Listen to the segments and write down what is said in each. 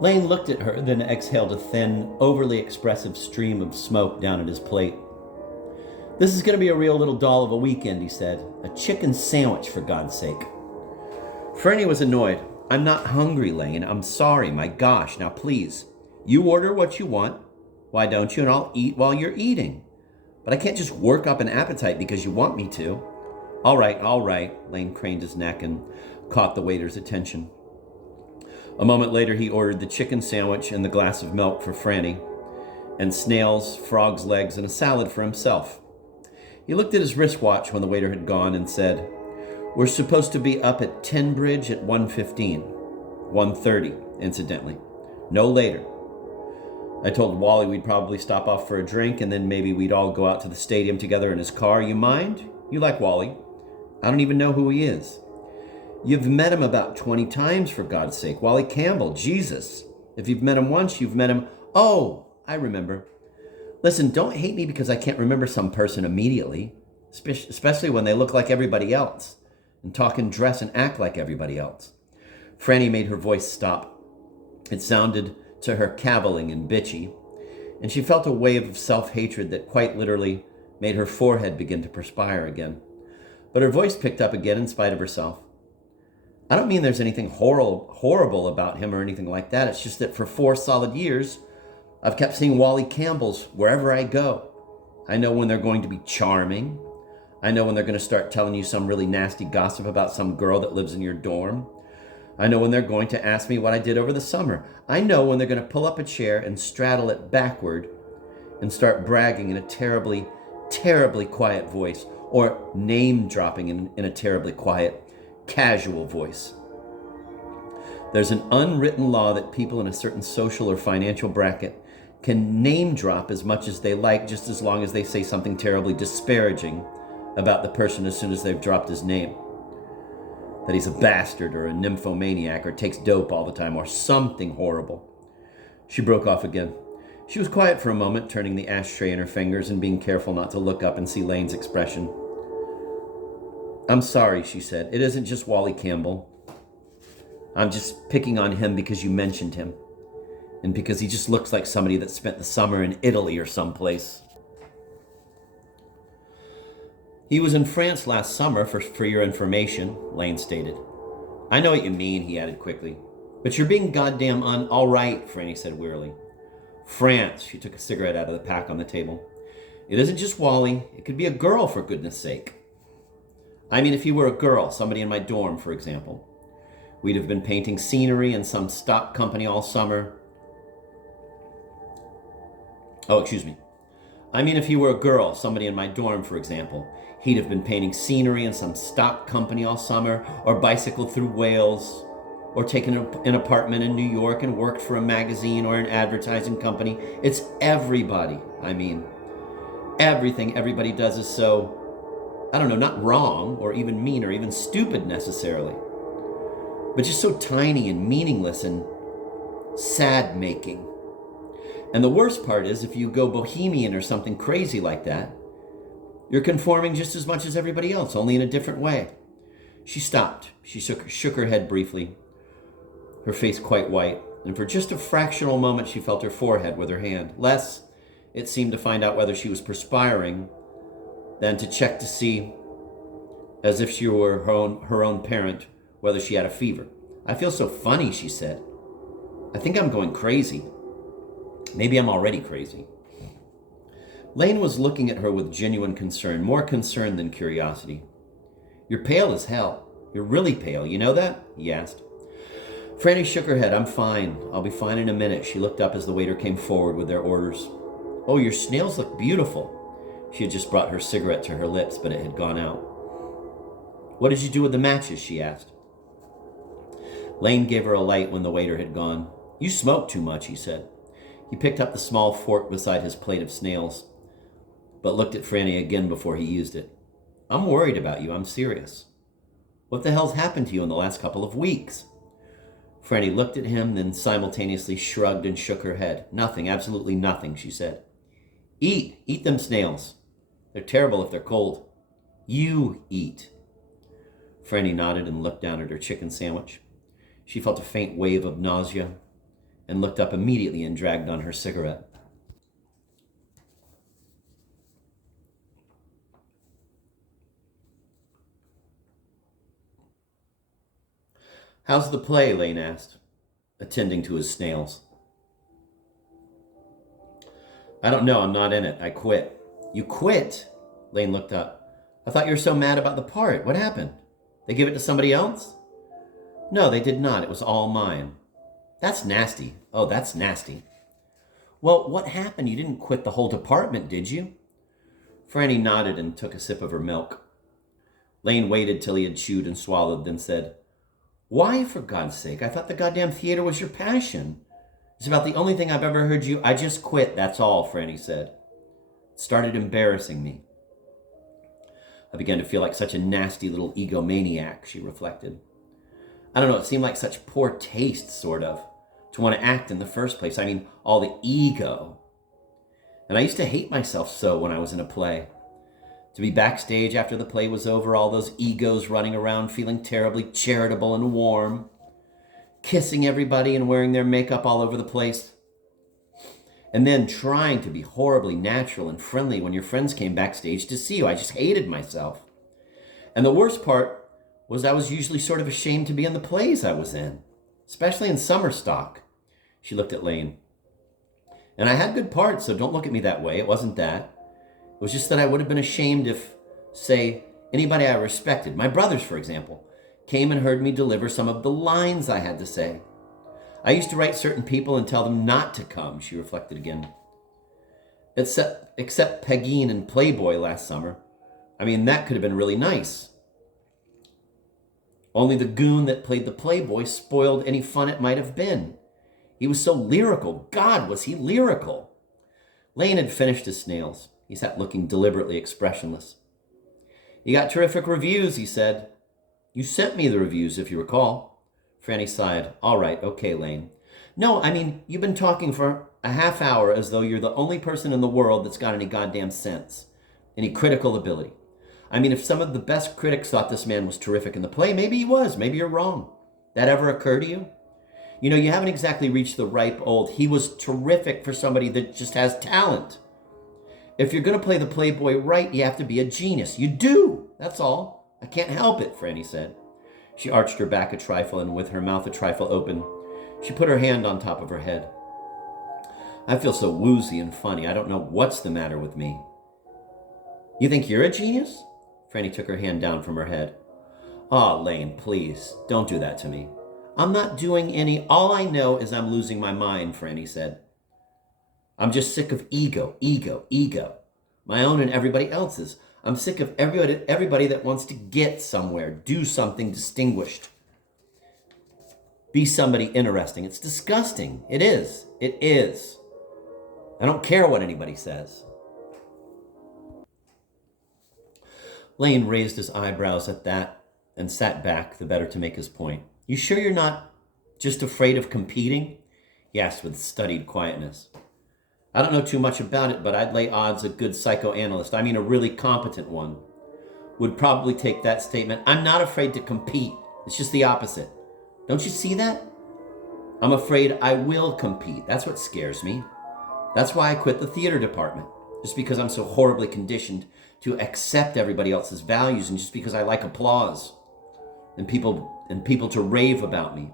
Lane looked at her, then exhaled a thin, overly expressive stream of smoke down at his plate. "This is going to be a real little doll of a weekend," he said. "A chicken sandwich, for God's sake." Franny was annoyed. "I'm not hungry, Lane. I'm sorry. My gosh. Now, please. You order what you want. Why don't you? And I'll eat while you're eating. But I can't just work up an appetite because you want me to." All right. Lane craned his neck and caught the waiter's attention. A moment later, he ordered the chicken sandwich and the glass of milk for Franny, and snails, frog's legs, and a salad for himself. He looked at his wristwatch when the waiter had gone and said, "We're supposed to be up at Tenbridge at 1:15. 1:30, incidentally. No later. I told Wally we'd probably stop off for a drink and then maybe we'd all go out to the stadium together in his car. You mind? You like Wally. I don't even know who he is." "You've met him about 20 times, for God's sake. Wally Campbell, Jesus. If you've met him once, you've met him." "Oh, I remember. Listen, don't hate me because I can't remember some person immediately, especially when they look like everybody else and talk and dress and act like everybody else." Franny made her voice stop. It sounded to her cavilling and bitchy, and she felt a wave of self-hatred that quite literally made her forehead begin to perspire again. But her voice picked up again in spite of herself. "I don't mean there's anything horrible about him or anything like that. It's just that for 4 solid years, I've kept seeing Wally Campbells wherever I go. I know when they're going to be charming. I know when they're going to start telling you some really nasty gossip about some girl that lives in your dorm. I know when they're going to ask me what I did over the summer. I know when they're going to pull up a chair and straddle it backward and start bragging in a terribly, terribly quiet voice, or name dropping in a terribly quiet, casual voice. There's an unwritten law that people in a certain social or financial bracket can name drop as much as they like, just as long as they say something terribly disparaging about the person as soon as they've dropped his name. That he's a bastard or a nymphomaniac or takes dope all the time or something horrible." She broke off again. She was quiet for a moment, turning the ashtray in her fingers and being careful not to look up and see Lane's expression. "I'm sorry," she said. "It isn't just Wally Campbell. I'm just picking on him because you mentioned him. And because he just looks like somebody that spent the summer in Italy or someplace." "He was in France last summer, for your information," Lane stated. "I know what you mean," he added quickly. "But you're being goddamn all right," Franny said wearily. "France," she took a cigarette out of the pack on the table. "It isn't just Wally. It could be a girl, for goodness sake. I mean, if he were a girl, somebody in my dorm, for example. We'd have been painting scenery in some stock company all summer. Oh, excuse me. I mean, if he were a girl, somebody in my dorm, for example, he'd have been painting scenery in some stock company all summer, or bicycled through Wales, or taken an apartment in New York and worked for a magazine or an advertising company. It's everybody. I mean, everything everybody does is so, I don't know, not wrong or even mean or even stupid necessarily, but just so tiny and meaningless and sad-making. And the worst part is, if you go bohemian or something crazy like that, you're conforming just as much as everybody else, only in a different way." She stopped. She shook her head briefly, her face quite white, and for just a fractional moment she felt her forehead with her hand. Less, it seemed, to find out whether she was perspiring than to check to see, as if she were her own parent, whether she had a fever. "I feel so funny," she said. "I think I'm going crazy. Maybe I'm already crazy." Lane was looking at her with genuine concern, more concern than curiosity. "You're pale as hell. You're really pale. You know that?" he asked. Franny shook her head. "I'm fine. I'll be fine in a minute." She looked up as the waiter came forward with their orders. "Oh, your snails look beautiful." She had just brought her cigarette to her lips, but it had gone out. "What did you do with the matches?" she asked. Lane gave her a light when the waiter had gone. "You smoke too much," he said. He picked up the small fork beside his plate of snails, but looked at Franny again before he used it. "I'm worried about you. I'm serious. What the hell's happened to you in the last couple of weeks?" Franny looked at him, then simultaneously shrugged and shook her head. "Nothing, absolutely nothing," she said. Eat them snails. They're terrible if they're cold. You eat." Franny nodded and looked down at her chicken sandwich. She felt a faint wave of nausea and looked up immediately and dragged on her cigarette. How's the play? Lane asked, attending to his snails. I don't know. I'm not in it. I quit. You quit? Lane looked up. I thought you were so mad about the part. What happened? They give it to somebody else? No, they did not. It was all mine. That's nasty. Oh, that's nasty. Well, what happened? You didn't quit the whole department, did you? Franny nodded and took a sip of her milk. Lane waited till he had chewed and swallowed, then said, Why, for God's sake? I thought the goddamn theater was your passion. It's about the only thing I've ever heard you... I just quit, that's all, Franny said. It started embarrassing me. I began to feel like such a nasty little egomaniac, she reflected. I don't know, it seemed like such poor taste, sort of, to want to act in the first place. I mean, all the ego. And I used to hate myself so when I was in a play. To be backstage after the play was over, all those egos running around feeling terribly charitable and warm, kissing everybody and wearing their makeup all over the place. And then trying to be horribly natural and friendly when your friends came backstage to see you. I just hated myself. And the worst part was I was usually sort of ashamed to be in the plays I was in, especially in summer stock. She looked at Lane. And I had good parts, so don't look at me that way. It wasn't that. It was just that I would have been ashamed if, say, anybody I respected, my brothers, for example, came and heard me deliver some of the lines I had to say. I used to write certain people and tell them not to come, she reflected again. Except Pegeen and Playboy last summer. I mean, that could have been really nice. Only the goon that played the Playboy spoiled any fun it might have been. He was so lyrical. God, was he lyrical. Lane had finished his snails. He sat looking deliberately expressionless. You got terrific reviews, he said. You sent me the reviews, if you recall. Franny sighed. All right, okay, Lane. No, I mean, you've been talking for a half hour as though you're the only person in the world that's got any goddamn sense, any critical ability. I mean, if some of the best critics thought this man was terrific in the play, maybe he was. Maybe you're wrong. That ever occur to you? You know, you haven't exactly reached the ripe old. He was terrific for somebody that just has talent. If you're going to play the Playboy right, you have to be a genius. You do. That's all. I can't help it, Franny said. She arched her back a trifle, and with her mouth a trifle open, she put her hand on top of her head. I feel so woozy and funny. I don't know what's the matter with me. You think you're a genius? Franny took her hand down from her head. Aw, Lane, please, don't do that to me. I'm not doing any. All I know is I'm losing my mind, Franny said. I'm just sick of ego. My own and everybody else's. I'm sick of everybody that wants to get somewhere, do something distinguished, be somebody interesting. It's disgusting. It is. It is. I don't care what anybody says. Lane raised his eyebrows at that and sat back, the better to make his point. You sure you're not just afraid of competing? He asked with studied quietness. I don't know too much about it, but I'd lay odds a good psychoanalyst, I mean a really competent one, would probably take that statement. I'm not afraid to compete. It's just the opposite. Don't you see that? I'm afraid I will compete. That's what scares me. That's why I quit the theater department. Just because I'm so horribly conditioned to accept everybody else's values, and just because I like applause and people to rave about me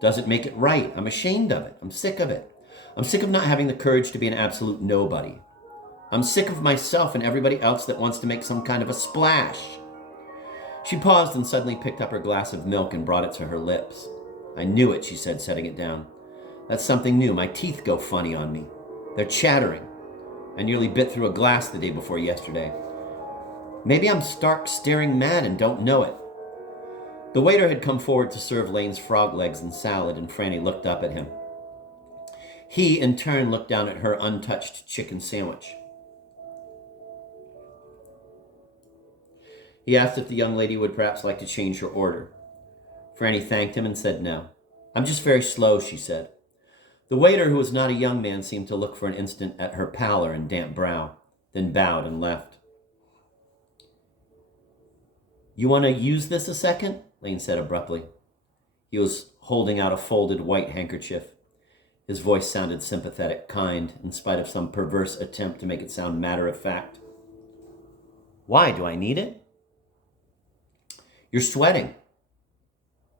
doesn't make it right. I'm ashamed of it. I'm sick of it. I'm sick of not having the courage to be an absolute nobody. I'm sick of myself and everybody else that wants to make some kind of a splash. She paused and suddenly picked up her glass of milk and brought it to her lips. I knew it, she said, setting it down. That's something new. My teeth go funny on me. They're chattering. I nearly bit through a glass the day before yesterday. Maybe I'm stark staring mad and don't know it. The waiter had come forward to serve Lane's frog legs and salad, and Franny looked up at him. He, in turn, looked down at her untouched chicken sandwich. He asked if the young lady would perhaps like to change her order. Franny thanked him and said no. I'm just very slow, she said. The waiter, who was not a young man, seemed to look for an instant at her pallor and damp brow, then bowed and left. You want to use this a second? Lane said abruptly. He was holding out a folded white handkerchief. His voice sounded sympathetic, kind, in spite of some perverse attempt to make it sound matter-of-fact. Why do I need it? You're sweating.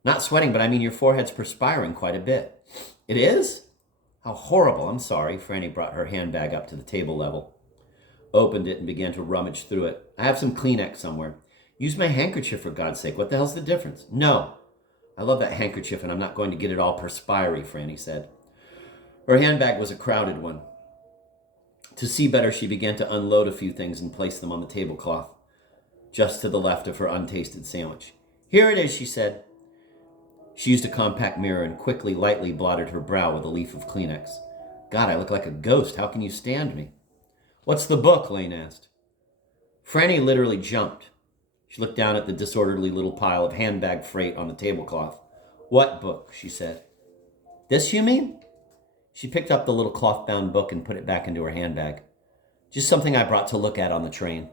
Not sweating, but I mean your forehead's perspiring quite a bit. It is? How horrible. I'm sorry. Franny brought her handbag up to the table level, opened it, and began to rummage through it. I have some Kleenex somewhere. Use my handkerchief, for God's sake. What the hell's the difference? No. I love that handkerchief, and I'm not going to get it all perspiry, Franny said. Her handbag was a crowded one. To see better, she began to unload a few things and place them on the tablecloth, just to the left of her untasted sandwich. Here it is, she said. She used a compact mirror and quickly, lightly blotted her brow with a leaf of Kleenex. God, I look like a ghost. How can you stand me? What's the book? Lane asked. Franny literally jumped. She looked down at the disorderly little pile of handbag freight on the tablecloth. What book? She said. This, you mean? She picked up the little cloth-bound book and put it back into her handbag. Just something I brought to look at on the train.